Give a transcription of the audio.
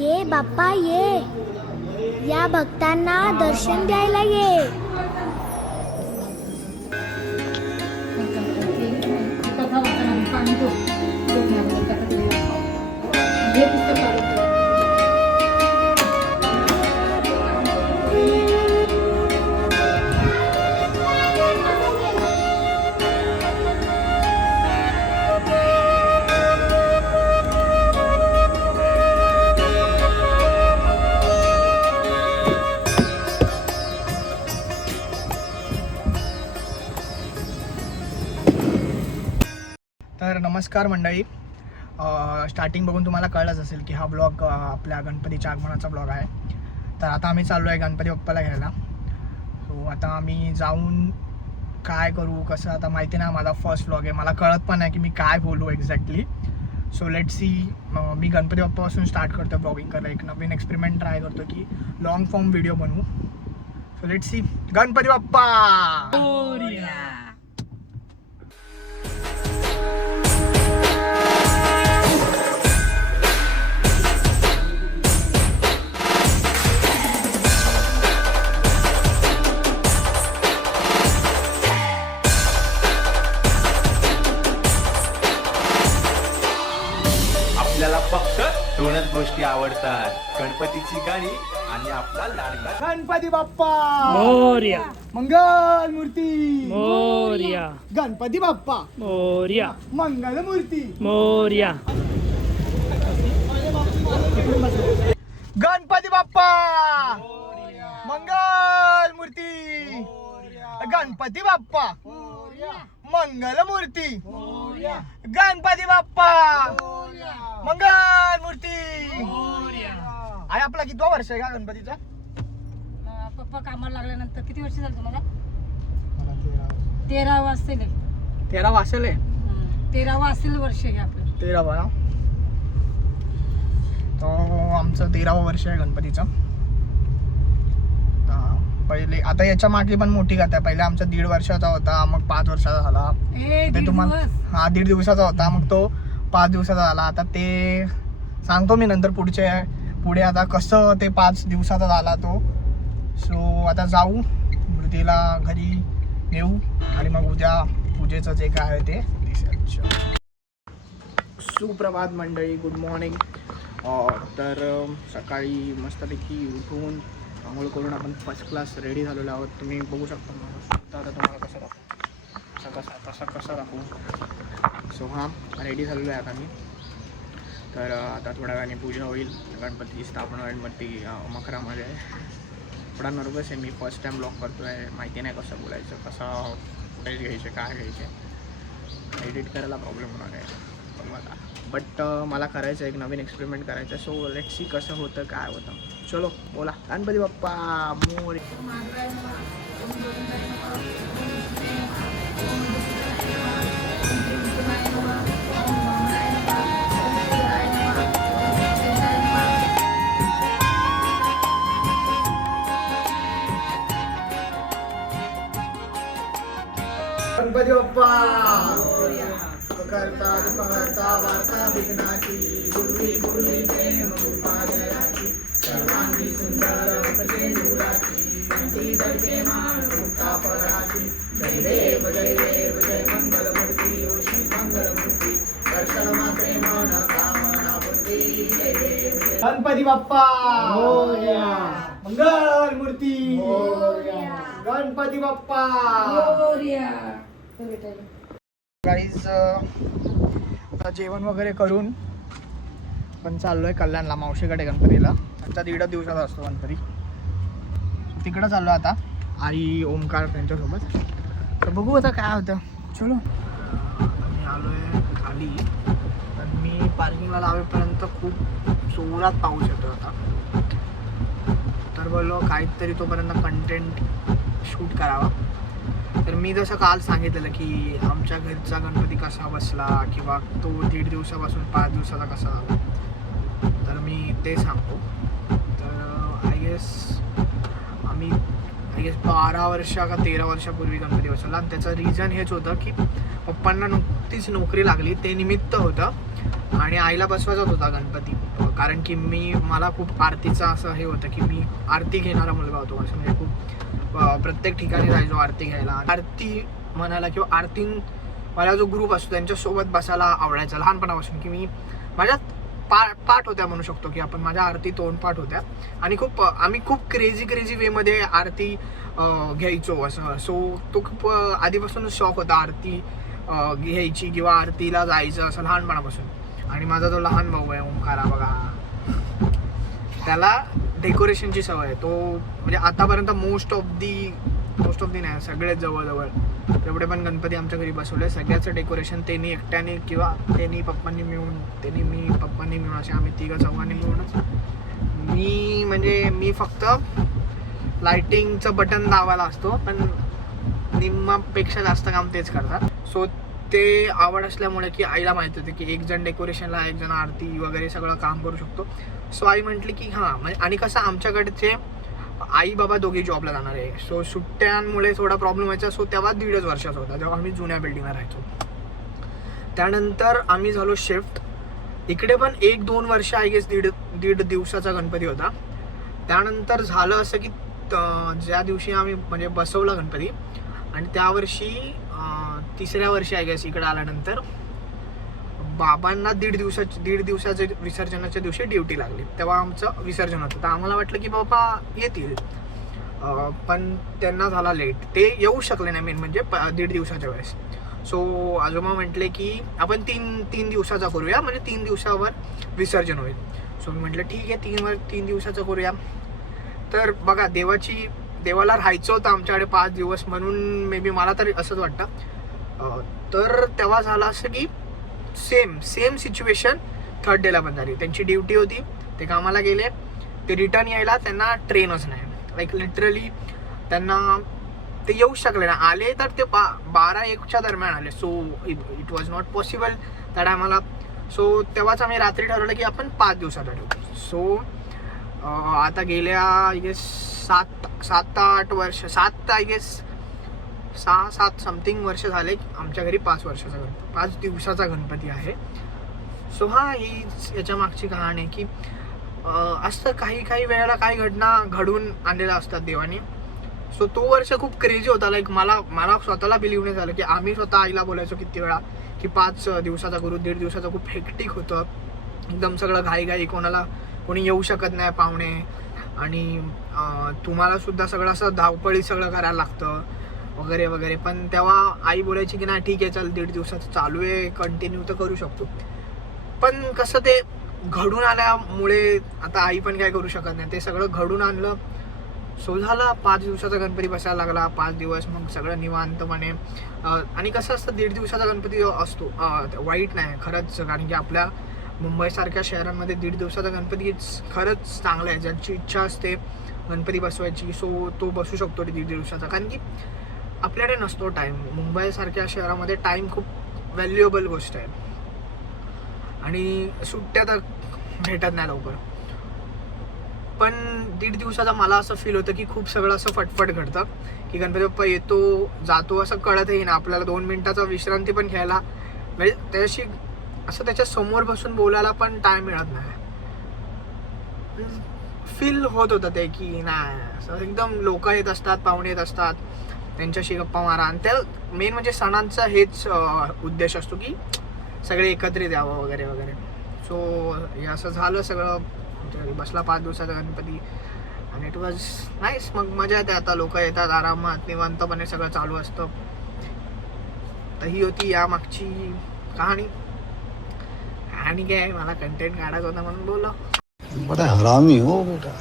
ये बाप्पा ये, या भक्तांना दर्शन द्यायला ये. तर नमस्कार मंडळी. स्टार्टिंग बघून तुम्हाला कळलंच असेल की हा ब्लॉग आपल्या गणपतीच्या आगमनाचा ब्लॉग आहे. तर आता आम्ही चाललो आहे गणपती बाप्पाला घ्यायला. सो आता आम्ही जाऊन काय करू कसं आता माहिती नाही. माझा फर्स्ट ब्लॉग आहे, मला कळत पण नाही की मी काय बोलू एक्झॅक्टली. So let's see. मी गणपती बाप्पापासून स्टार्ट करतो ब्लॉगिंग करायला. एक नवीन एक्सपेरिमेंट ट्राय करतो की लॉंग फॉर्म व्हिडिओ बनवू. So let's see. Ganpati Bappa आपल्याला फक्त दोनच गोष्टी आवडतात, गणपतीची गाणी आणि आपला लाडका गणपती बाप्पा मोरया मंगल मूर्ती मोरया गणपती बाप्पा मोरया मंगल मूर्ती मोरया गणपती बाप्पा मंगल मूर्ती गणपती बाप्पा मंगल मूर्ती गणपती बाप्पा मंगल मूर्ती. आहे आपला कितवा वर्ष आहे का गणपतीचा? पप्पा कामाला लागल्यानंतर किती वर्ष झाली तुम्हाला? 13 असेल. 13 वासेल आहे. 13 असेल वर्ष आहे आपलं. 13 ना. तो आमचं 13वं वर्ष आहे गणपतीचं. पहिले आता याच्या मागे पण मोठी कथा आहे. पहिले आमचा 1.5 वर्षाचा होता, मग 5 वर्षाचा झाला. ते तुम्हाला हा 1.5 दिवसाचा होता, मग तो 5 दिवसाचा झाला. आता ते सांगतो मी नंतर पुढे आता कसं ते 5 दिवसाचा झाला तो. सो आता जाऊ मूर्तीला घरी नेऊ आणि मग उद्या पूजेचं जे काय आहे ते दिसेल. सुप्रभात मंडळी, गुड मॉर्निंग. तर सकाळी मस्तपैकी उठून आंघोळ करून आपण फर्स्ट क्लास रेडी झालेलो आहोत. तुम्ही बघू शकता मला आता तुम्हाला कसं दाखवू कसं दाखवू. सो हां रेडी झालेलो आहे आता मी. तर आता थोड्या वेळाने पूजा होईल, गणपतीची स्थापना होईल. मग ती मकरामध्ये आहे. थोडा नर्वस आहे मी, फर्स्ट टाईम ब्लॉग करतो आहे. माहिती नाही कसं बोलायचं, कसं फुटेज घ्यायचे, काय घ्यायचे. एडिट करायला प्रॉब्लेम होणार आहे मला. बट मला करायचं एक नवीन एक्सपेरिमेंट करायचं. सो लेट्स सी कसं होतं काय होतं. चलो बोला. गणपती बाप्पा मोर. गणपती बाप्पा करता दुखहर्ता वार्ता विघ्नाची गुरुवी गुरुवी प्रेम उपायाची सर्वांगी सुंदर प्रसेंदुराची घंटी दर्पे मान मुक्ता पराची. जय देव जय मंगल मूर्ती ओ श्री मंगल मूर्ती दर्शन मात्रे मन कामना पूर्ती. जय देव गणपती बाप्पा मोरया मंगल मूर्ती मोरया गणपती बाप्पा मोरया. गाईज आता जेवण वगैरे करून पण चाललो आहे कल्याणला मावशीकडे गणपतीला. आता 1.5 दिवसाचा असतो गणपती. तिकडं चाललो आता आई ओमकार त्यांच्यासोबत. तर बघू आता काय होतं. चलो मी आलो आहे खाली. तर मी पार्किंगला लावेपर्यंत खूप जोरात पाऊस येतो होता. तर बोललो काहीतरी तोपर्यंत कंटेंट शूट करावा. तर मी जसं काल सांगितलेलं की आमच्या घरचा गणपती कसा बसला किंवा तो 1.5 दिवसापासून 5 दिवसाचा कसा झाला, तर मी ते सांगतो. तर आय गेस 12 वर्ष का 13 वर्षापूर्वी गणपती बसवला. आणि त्याचं रिझन हेच होतं की पप्पांना नुकतीच नोकरी लागली, ते निमित्त होतं आणि आईला बसवायचाच होता गणपती. कारण की मला खूप आरतीचं असं हे होतं की मी आरती घेणारा मुलगा होतो. असं म्हणजे खूप प्रत्येक ठिकाणी जायचो आरती घ्यायला. आरती म्हणायला किंवा आरती मला जो ग्रुप असतो त्यांच्यासोबत बसायला आवडायचं लहानपणापासून, की मी माझ्यात पाठ होत्या म्हणू शकतो की आपण माझ्या आरती तोंडपाठ होत्या. आणि आम्ही खूप क्रेझी वेमध्ये आरती घ्यायचो असं. सो तो खूप आधीपासूनच शौक होता आरती घ्यायची किंवा आरतीला जायचं असं लहानपणापासून. आणि माझा जो लहान भाऊ आहे ओंकारा बघा, त्याला डेकोरेशनची सवय आहे. तो म्हणजे आतापर्यंत मोस्ट ऑफ दी नाही, सगळेच जवळजवळ जेवढे पण गणपती आमच्या घरी बसवले सगळ्याचं डेकोरेशन त्यांनी एकट्याने किंवा त्यांनी पप्पांनी मिळून असे आम्ही 3-4 मिळूनच. मी फक्त लाइटिंगचं बटन दाबायला असतो, पण निम्मापेक्षा जास्त काम तेच करतात. सो ते आवड असल्यामुळे की आईला माहिती होते की एक जण डेकोरेशनला, एक जण आरती वगैरे सगळं काम करू शकतो. सो आई म्हटली की हां म्हणजे, आणि कसं आमच्याकडचे आई बाबा दोघे जॉबला जाणार आहे. सो सुट्ट्यांमुळे थोडा प्रॉब्लेम व्हायचा. सो तेव्हा 1.5 वर्षाचा होता जेव्हा आम्ही जुन्या बिल्डिंगला राहायचो. त्यानंतर आम्ही झालो शिफ्ट इकडे, पण 1-2 वर्ष आय गेस दीड दिवसाचा गणपती होता. त्यानंतर झालं असं की ज्या दिवशी आम्ही म्हणजे बसवला गणपती आणि त्या वर्षी 3ऱ्या वर्षी आय गेस इकडे आल्यानंतर बाबांना 1.5 दिवसाच्या विसर्जनाच्या दिवशी ड्युटी लागली. तेव्हा आमचं विसर्जन होतं. तर आम्हाला वाटलं की बाबा येतील, पण त्यांना झाला लेट. ते येऊ शकले नाही मेन म्हणजे 1.5 दिवसाच्या वेळेस. सो आजोबा म्हटले की आपण 3 दिवसाचा करूया, म्हणजे 3 दिवसावर विसर्जन होईल. सो मी म्हटलं ठीक आहे 3 दिवसाचं करूया. तर बघा देवाला राहायचं होतं आमच्याकडे 5 दिवस म्हणून मे बी मला तरी असंच वाटतं. तर तेव्हा झालं असं की सेम सिच्युएशन 3rd डेला पण झाली. त्यांची ड्युटी होती, ते कामाला गेले, ते रिटर्न यायला त्यांना ट्रेनच नाही. लाईक लिटरली त्यांना ते येऊ शकले ना. आले तर ते 12-1च्या दरम्यान आले. So it was not possible त्या टायमाला. सो तेव्हाच आम्ही रात्री ठरवलं की आपण 5 दिवसाचा ठेवू. सो आता गेल्या आय गेस 7-8 वर्ष, 7 आय गेस 6-7 समथिंग वर्ष झाले आमच्या घरी 5 दिवसाचा गणपती आहे. सो ही याच्या मागची कहाणी की असतं काही वेळेला काही घटना घडून आणलेल्या असतात देवाने. सो तो वर्ष खूप क्रेझी होता. लाईक मला स्वतःला बिलीव्ह नाही झालं की आम्ही स्वतः आईला बोलायचो किती वेळा की 5 दिवसाचा करू. 1.5 दिवसाचा खूप हेक्टिक होतं एकदम सगळं घाई, कोणी येऊ शकत नाही पाहुणे, आणि तुम्हाला सुद्धा सगळं असं धावपळी सगळं करायला लागतं वगैरे. पण तेव्हा आई बोलायची की नाही ठीक आहे चल 1.5 दिवसाचं चालू आहे, कंटिन्यू तर करू शकतो. पण कसं ते घडून आल्यामुळे आता आई पण काय करू शकत नाही. ते सगळं घडून आणलं. सो झाला 5 दिवसाचा गणपती बसायला लागला. 5 दिवस मग सगळं निवांतपणे. आणि कसं असतं 1.5 दिवसाचा गणपती असतो वाईट नाही खरंच, कारण की आपल्या मुंबईसारख्या शहरांमध्ये 1.5 दिवसाचा गणपती खरंच चांगला आहे. ज्यांची इच्छा असते गणपती बसवायची सो तो बसू शकतो 1.5 दिवसाचा, कारण की आपल्याकडे नसतो टाईम. मुंबईसारख्या शहरामध्ये टाईम खूप व्हॅल्युएबल गोष्ट आहे आणि सुट्ट्या तर भेटत नाही लवकर. पण 1.5 दिवसाचा मला असं फील होतं की खूप सगळं असं फटफट घडतं की गणपती बाप्पा येतो जातो असं कळतही ना. आपल्याला 2 मिनिटाचा विश्रांती पण घ्यायला म्हणजे त्याच्याशी असं त्याच्या समोर बसून बोलायला पण टाईम मिळत नाही. फील होत होतं ते की नाही असं एकदम लोक येत असतात, पाहुणे येत असतात, त्यांच्याशी गप्पा मारा. आणि त्या मेन म्हणजे सणांचा हेच उद्देश असतो की सगळे एकत्रित यावं वगैरे. सो हे असं झालं सगळं. बसला 5 दिवसाचा गणपती आणि इट वॉज नाईस. मग मजा येते. आता लोक येतात आरामात निवांतपणे सगळं चालू असतं. तर ही होती या मागची कहाणी. आणि काय मला कंटेंट काढायचं होता म्हणून बोललो. बड़ा हरामी हो बेटा.